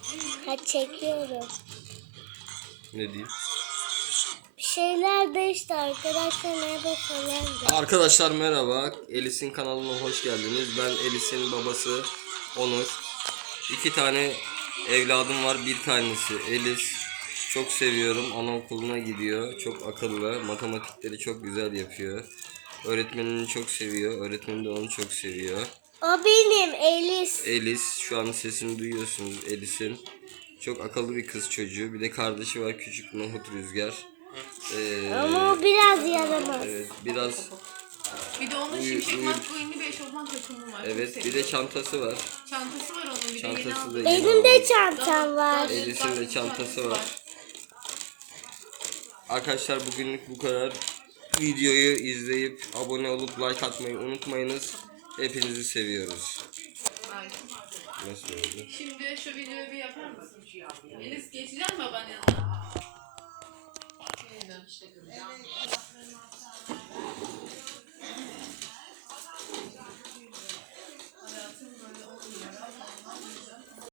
Ha, çekiyorum. Ne diyeyim? Bir şeyler değişti arkadaşlar, merhaba falan da. Arkadaşlar merhaba. Elis'in kanalına hoş geldiniz. Ben Elis'in babası Onur. 2 tane evladım var. Bir tanesi Elis. Çok seviyorum. Anaokuluna gidiyor. Çok akıllı. Matematikleri çok güzel yapıyor. Öğretmenini çok seviyor. Öğretmeni de onu çok seviyor. O benim Elis. Elis, şu an sesini duyuyorsunuz Elis'in. Çok akıllı bir kız çocuğu. Bir de kardeşi var, küçük Nohut Rüzgar. Ama o biraz yaramaz. Evet, biraz. Bir de onun Şimşek McQueen'li bir eşofman takımı var. Evet, bir de çantası var. Çantası var onun, bir de Çantası yeni da aldım. yeni Benim de aldım. çantam var. Elis'in de çantası var. Arkadaşlar bugünlük bu kadar. Videoyu izleyip abone olup like atmayı unutmayınız. Hepinizi seviyoruz. Aynen. Nasıl oldu? Şimdi şu videoyu bir yapar mısın? Elis geçeceğim mi babanın yanına?